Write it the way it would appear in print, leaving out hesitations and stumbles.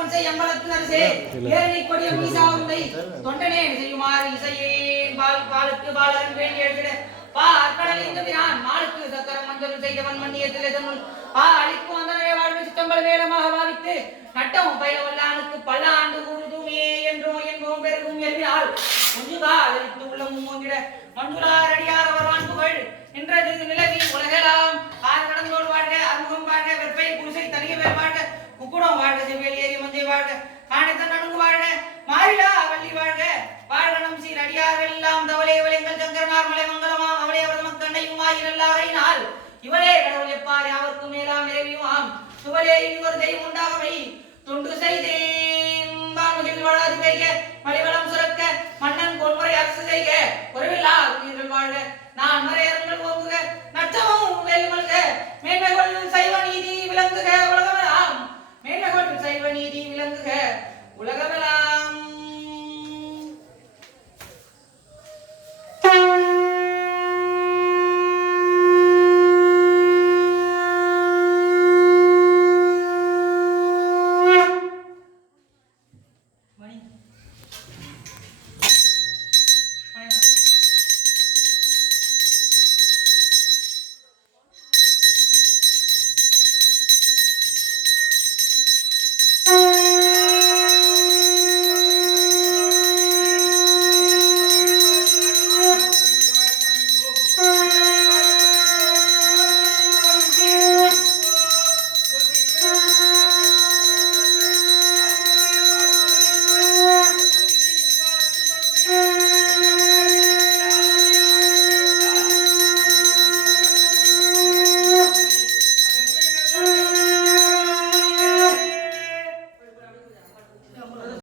அம்மன் செய் அம்பலத்து அரசே ஏரணி கொடிய மீசா உந்தை தொண்டனே செய்யுமாறு இசையே பாலுக்கு பாலகன் வேண்டி எழுதிட கடல் இந்த விரான் மாளுக்கு சக்கரம் மஞ்சள் செய்தவன் மன்னியத்தில் எதனுள் அழிக்கும் அந்த வாழ்வு சித்தம்பல் வேடமாக பாவித்து நட்டம் பயிலவல்லானுக்கு பல ஆண்டு கூறுதுமே என்றும் என்போம் பெருகும் எழுதினால் கொஞ்சுகால் அழித்து உள்ளமும் மூங்கிட மஞ்சுளார் அடியார் வருவான் புகழ் நின்றது நிலவி உலகெல்லாம் ஆறு கடந்தோடு வாழ்க அறுமுகம் வாழ்க வெப்பை குடிசை தனிய பேர் வாழ்க முக்குடம் வாழ்க செவ்வேல் ஏறி மஞ்சை வாழ்க காணித்த நடுங்கு வாழ்க மாறிலா வள்ளி வாழ்க வாழ்கணம் சீர் அடியார்கள் எல்லாம் தவளே வளைங்கள் சங்கரனார் மலை மங்கலமா அவளே அவரது மக்கண்டையுமாயிரல்லாரையினால் இவளே கடவுள் எப்பார் யாவர்க்கும் மேலாம் இறைவியுமாம் சுவலே இன்னொரு தெய்வம் உண்டாகவை தொண்டு செய்தேன் வானுகில் வளாது பெய்க மலிவளம் சுரக்க மன்னன் பொன்முறை அரசு செய்க குறைவில்லா உயிர்கள் வாழ்க நான் மறையறங்கள் ஓங்குக